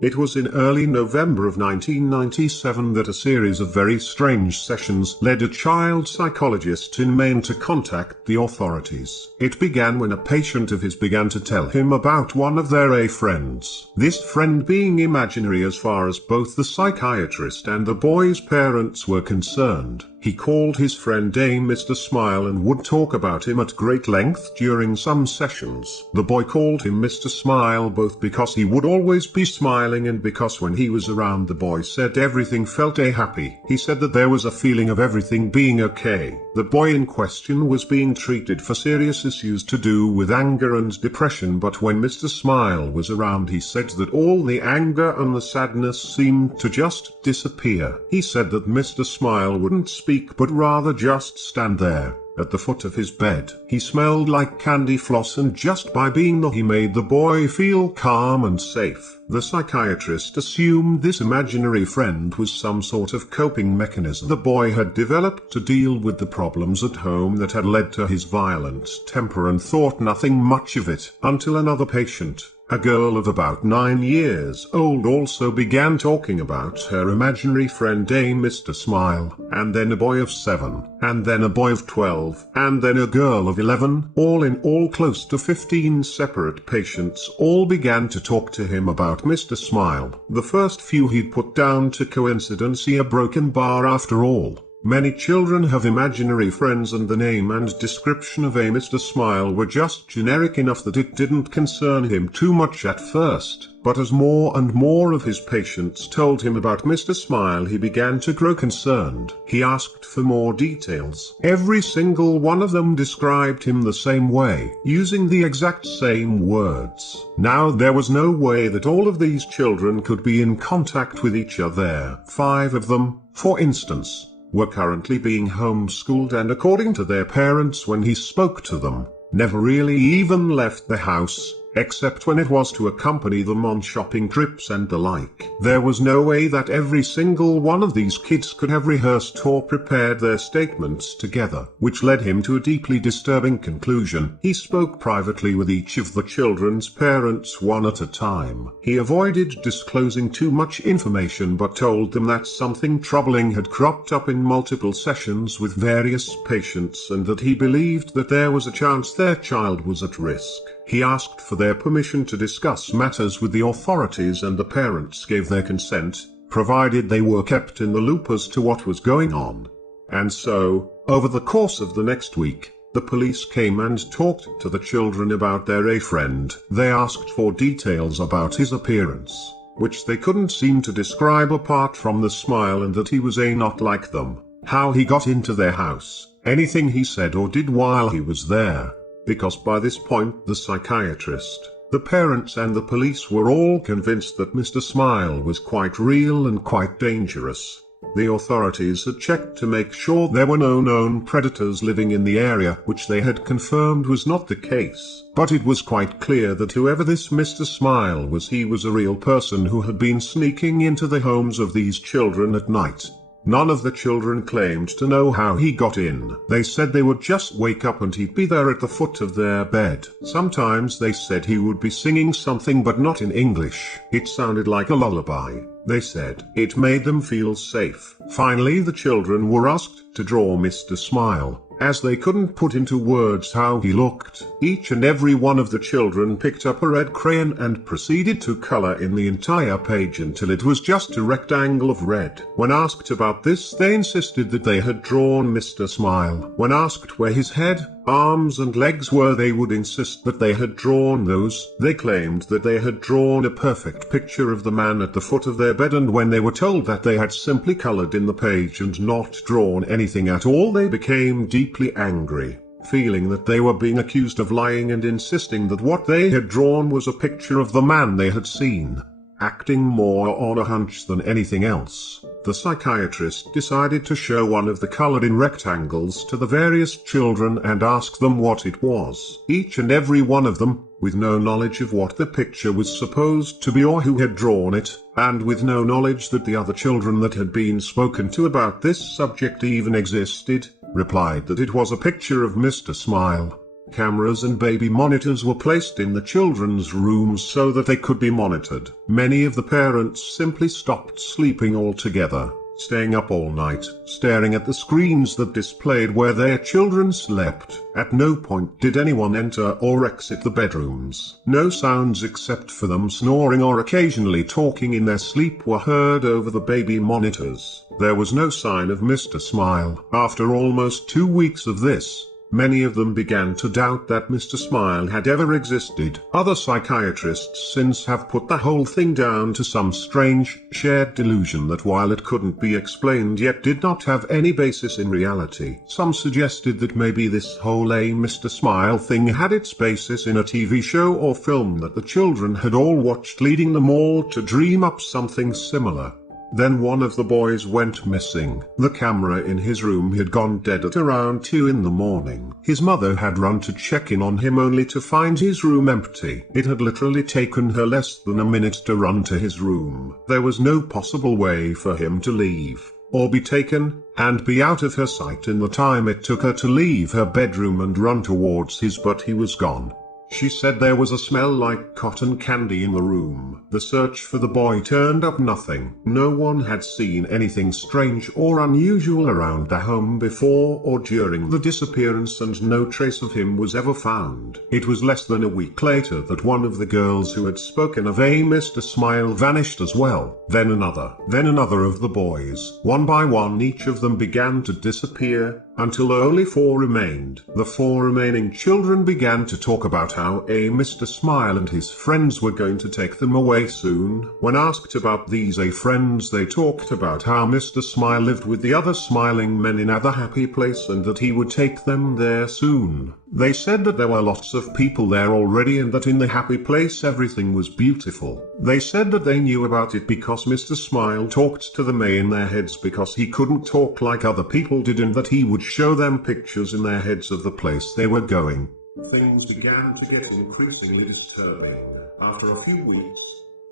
It was in early November of 1997 that a series of very strange sessions led a child psychologist in Maine to contact the authorities. It began when a patient of his began to tell him about one of their A friends. This friend being imaginary as far as both the psychiatrist and the boy's parents were concerned. He called his friend A Mr. Smile and would talk about him at great length during some sessions. The boy called him Mr. Smile both because he would always be smiling and because when he was around the boy said everything felt happy. He said that there was a feeling of everything being okay. The boy in question was being treated for serious issues to do with anger and depression, but when Mr. Smile was around he said that all the anger and the sadness seemed to just disappear. He said that Mr. Smile wouldn't speak but rather just stand there, at the foot of his bed. He smelled like candy floss and just by being there he made the boy feel calm and safe. The psychiatrist assumed this imaginary friend was some sort of coping mechanism the boy had developed to deal with the problems at home that had led to his violent temper, and thought nothing much of it, until another patient, a girl of about 9 years old, also began talking about her imaginary friend A Mr. Smile, and then a boy of 7, and then a boy of 12, and then a girl of 11. All in all, close to 15 separate patients all began to talk to him about Mr. Smile. The first few he'd put down to coincidence, a broken bar after all. Many children have imaginary friends, and the name and description of A Mr. Smile were just generic enough that it didn't concern him too much at first. But as more and more of his patients told him about Mr. Smile, he began to grow concerned. He asked for more details. Every single one of them described him the same way, using the exact same words. Now there was no way that all of these children could be in contact with each other. 5 of them, for instance, were currently being homeschooled, and according to their parents, when he spoke to them, never really even left the house, except when it was to accompany them on shopping trips and the like. There was no way that every single one of these kids could have rehearsed or prepared their statements together, which led him to a deeply disturbing conclusion. He spoke privately with each of the children's parents one at a time. He avoided disclosing too much information, but told them that something troubling had cropped up in multiple sessions with various patients, and that he believed that there was a chance their child was at risk. He asked for their permission to discuss matters with the authorities, and the parents gave their consent, provided they were kept in the loop as to what was going on. And so, over the course of the next week, the police came and talked to the children about their A friend. They asked for details about his appearance, which they couldn't seem to describe apart from the smile, and that he was not like them, how he got into their house, anything he said or did while he was there. Because by this point the psychiatrist, the parents and the police were all convinced that Mr. Smile was quite real and quite dangerous. The authorities had checked to make sure there were no known predators living in the area, which they had confirmed was not the case. But it was quite clear that whoever this Mr. Smile was, he was a real person who had been sneaking into the homes of these children at night. None of the children claimed to know how he got in. They said they would just wake up and he'd be there at the foot of their bed. Sometimes they said he would be singing something, but not in English. It sounded like a lullaby. They said it made them feel safe. Finally, the children were asked to draw Mr. Smile. As they couldn't put into words how he looked, each and every one of the children picked up a red crayon and proceeded to color in the entire page until it was just a rectangle of red. When asked about this, they insisted that they had drawn Mr. Smile. When asked where his head, arms and legs were, they would insist that they had drawn those. They claimed that they had drawn a perfect picture of the man at the foot of their bed, and when they were told that they had simply colored in the page and not drawn anything at all, they became deeply angry, feeling that they were being accused of lying and insisting that what they had drawn was a picture of the man they had seen. Acting more on a hunch than anything else, the psychiatrist decided to show one of the colored-in rectangles to the various children and ask them what it was. Each and every one of them, with no knowledge of what the picture was supposed to be or who had drawn it, and with no knowledge that the other children that had been spoken to about this subject even existed, replied that it was a picture of Mr. Smile. Cameras and baby monitors were placed in the children's rooms so that they could be monitored. Many of the parents simply stopped sleeping altogether, staying up all night, staring at the screens that displayed where their children slept. At no point did anyone enter or exit the bedrooms. No sounds except for them snoring or occasionally talking in their sleep were heard over the baby monitors. There was no sign of Mr. Smile. After almost 2 weeks of this, many of them began to doubt that Mr. Smile had ever existed. Other psychiatrists since have put the whole thing down to some strange, shared delusion that while it couldn't be explained yet did not have any basis in reality. Some suggested that maybe this whole Mr. Smile thing had its basis in a TV show or film that the children had all watched, leading them all to dream up something similar. Then one of the boys went missing. The camera in his room had gone dead at around 2 in the morning. His mother had run to check in on him only to find his room empty. It had literally taken her less than a minute to run to his room. There was no possible way for him to leave, or be taken, and be out of her sight in the time it took her to leave her bedroom and run towards his, but he was gone. She said there was a smell like cotton candy in the room. The search for the boy turned up nothing. No one had seen anything strange or unusual around the home before or during the disappearance, and no trace of him was ever found. It was less than a week later that one of the girls who had spoken of a Mr. Smile vanished as well. Then another of the boys. One by one each of them began to disappear, until only 4 remained. The 4 remaining children began to talk about how a Mr. Smile and his friends were going to take them away soon. When asked about these friends, they talked about how Mr. Smile lived with the other smiling men in a happy place and that he would take them there soon. They said that there were lots of people there already and that in the happy place everything was beautiful. They said that they knew about it because Mr. Smile talked to them in their heads because he couldn't talk like other people did, and that he would show them pictures in their heads of the place they were going. Things began to get increasingly disturbing. After a few weeks,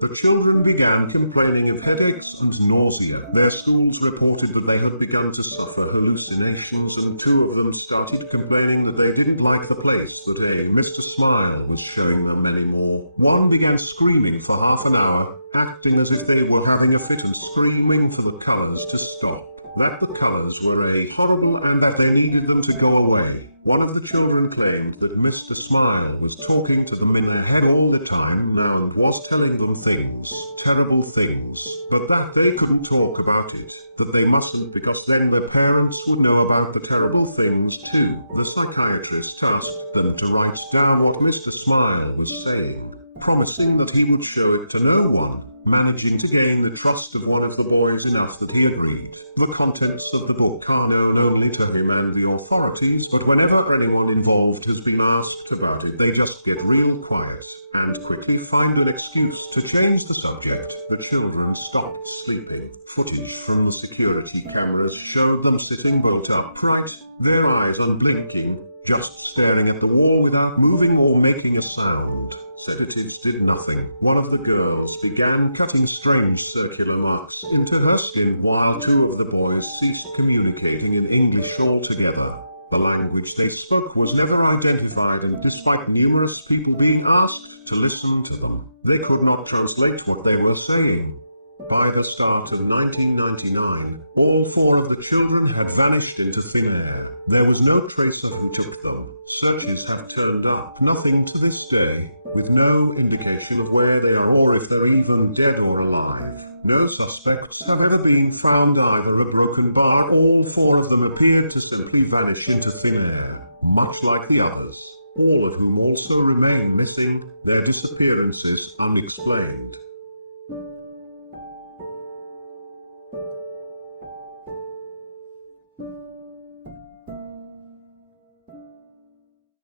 the children began complaining of headaches and nausea. Their schools reported that they had begun to suffer hallucinations, and 2 of them started complaining that they didn't like the place that a Mr. Smile was showing them anymore. One began screaming for half an hour, acting as if they were having a fit and screaming for the colors to stop, that the colors were horrible and that they needed them to go away. One of the children claimed that Mr. Smile was talking to them in their head all the time now and was telling them things, terrible things, but that they couldn't talk about it, that they mustn't because then their parents would know about the terrible things too. The psychiatrist asked them to write down what Mr. Smile was saying, promising that he would show it to no one, managing to gain the trust of one of the boys enough that he agreed. The contents of the book are known only to him and the authorities, but whenever anyone involved has been asked about it, they just get real quiet and quickly find an excuse to change the subject. The children stopped sleeping. Footage from the security cameras showed them sitting bolt upright, their eyes unblinking, just staring at the wall without moving or making a sound. Sedatives did nothing. One of the girls began cutting strange circular marks into her skin, while 2 of the boys ceased communicating in English altogether. The language they spoke was never identified, and despite numerous people being asked to listen to them, they could not translate what they were saying. By the start of 1999, all 4 of the children had vanished into thin air. There was no trace of who took them. Searches have turned up nothing to this day, with no indication of where they are or if they're even dead or alive. No suspects have ever been found, either a broken bar. All 4 of them appeared to simply vanish into thin air, much like the others, all of whom also remain missing, their disappearances unexplained.